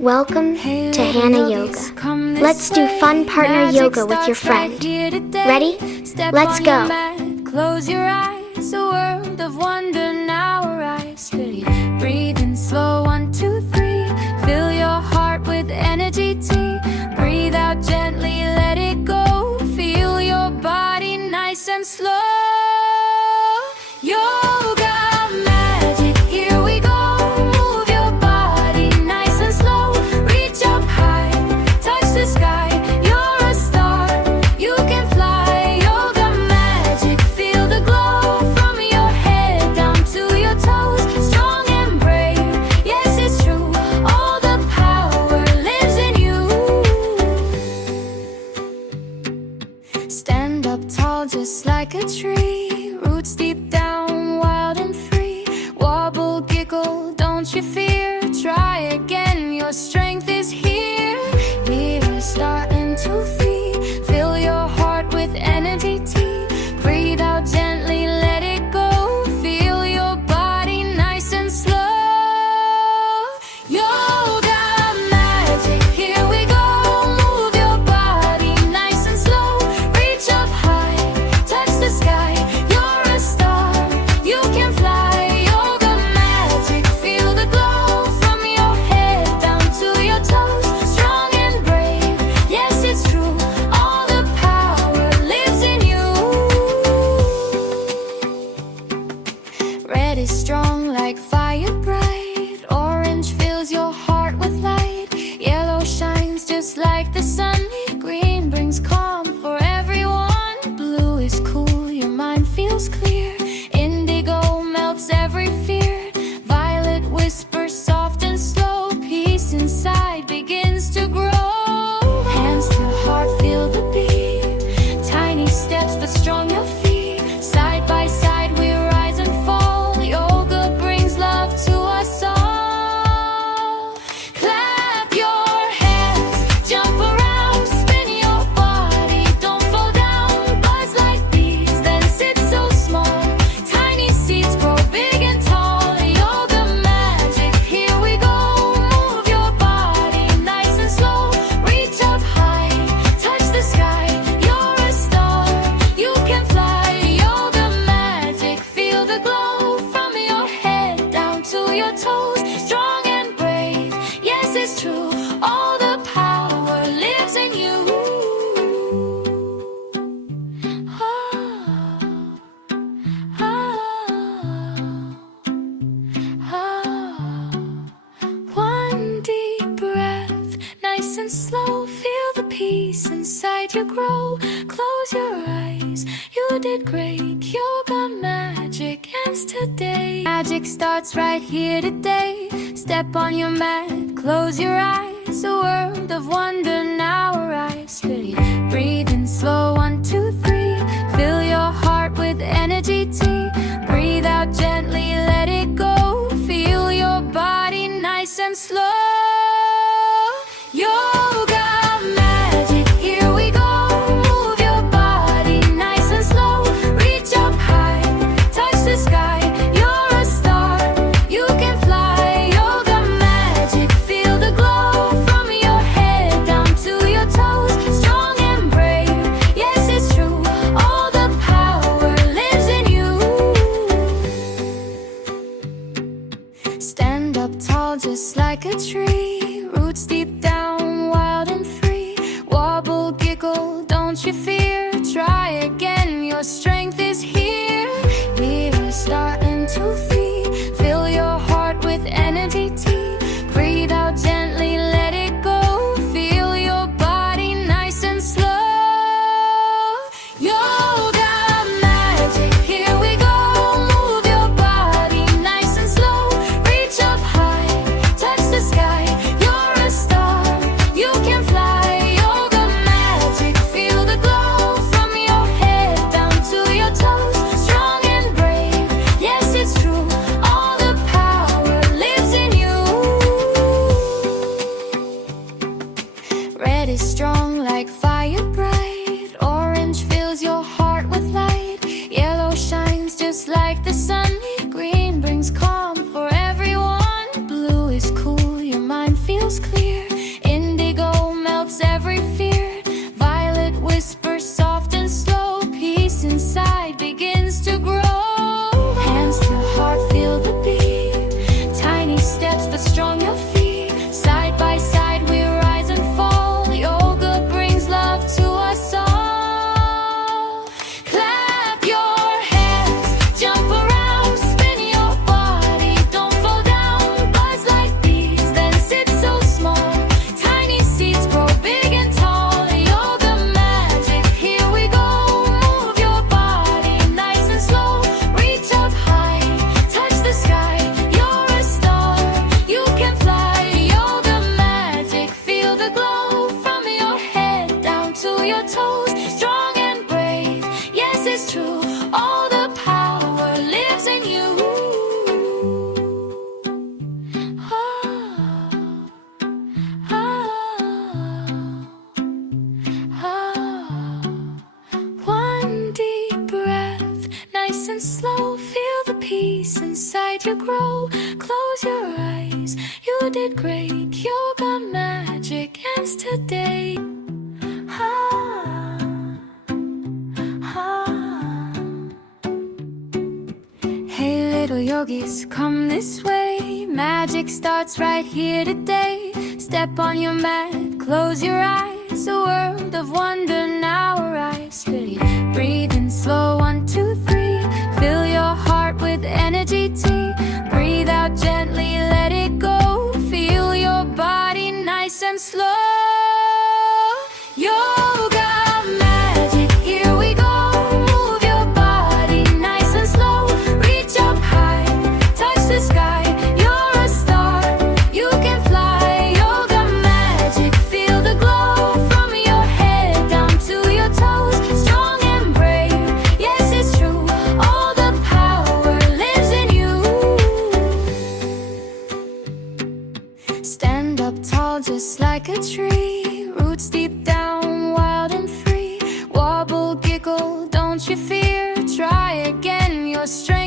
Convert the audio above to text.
Welcome to Hannah Yoga. Let's do fun partner yoga with your friend. Ready? Let's go. Close your eyes, a world of wonder now arise. Breathe in slow, 1, 2, 3. Fill your heart with energy tea. Breathe out gently, let it go. Feel your body nice and slow. Yoga magic, here we go. Move your body nice and slow. Reach up high, touch the sky. You're a star, you can fly. Yoga magic, feel the glow from your head down to your toes. Strong and brave, yes it's true. All the power lives in you. Stand up tall just like a tree. Roots deep down, wild and free. Wobble, giggle, don't you fear. Try again, your strength is here. Here, starting to feed. Fill your heart with energy tea. Breathe out gently, let it go. Feel your body nice and slow. Yoga magic, here we go. Move your body nice and slow. Reach up high, touch the sky. You're a star, you can fly. Yoga magic, feel the glow from your head down to your toes. Strong and brave, yes it's true. All the power lives in you. Red is strong like fire bright. Orange fills your heart with light. Yellow shines just like the sun. Green brings calm for everyone. Blue is cool, your mind feels clear. Indigo melts every fear. Violet whispers soft and slow. Peace inside begins to grow. Hands to heart, feel the beat. Tiny steps but strong your feet. Side by side we rise and fall. Yoga brings love to us all. Clap your hands, jump around, spin your body. Don't fall down, buzz like bees, then sit so small. Tiny seeds grow big and tall. Yoga magic, here we go. Move your body nice and slow. Reach up high, touch the sky. You're a star, you can fly. Yoga magic, feel the glow from your head down to your toes. Strong and brave, yes it's true. All the power lives in you. One deep breath, nice and slow. Feel the peace inside you grow. Close your eyes, you did great. Yoga magic ends today. Magic starts right here today. Step on your mat, close your eyes. A world of wonder now arise. Breathe in slow, 1, 2, 3. Fill your heart with energy tea. Breathe out gently, let it go. Feel your body nice and slow. Yoga magic, here we go. Move your body nice and slow. Reach up high, touch the sky. You're a star, you can fly. Yoga magic, feel the glow from your head down to your toes. Strong and brave, yes it's true. All the power lives in you. Stand up tall just like a tree. Roots deep down, wild and free. Wobble, giggle, don't you fear. Try again, your strength is here. Here, starting to feed. Fill your heart with energy tea. Breathe out gently, let it go. Feel your body nice and slow. Yoga magic, here we go. Move your body nice and slow. Reach up high, touch the sky. You're a star, you can fly. Yoga magic, feel the glow from your head down to your toes. Strong and brave, yes it's true. All the power lives in you. Red is strong like fire bright. Orange fills your heart with light. Yellow shines just like the sun. Green brings calm for everyone. Blue is cool, your mind feels clear. did great. Yoga magic ends today. Hey little yogis, come this way. Magic starts right here today. Step on your mat, close your eyes. A world of wonder now arise. Breathe in slow, 1, 2, 3. Fill your heart with energy tea. Breathe out gently, let it go. Feel your body nice and slow. Yoga magic, here we go. Move your body nice and slow. Reach up high, touch the sky. You're a star, you can fly. Yoga magic, feel the glow. From your head down to your toes. Strong and brave, yes it's true. All the power lives in you. Stand up tall just like a tree. Roots deep down, wild and free. Wobble, giggle, don't you fear. Try again, your strength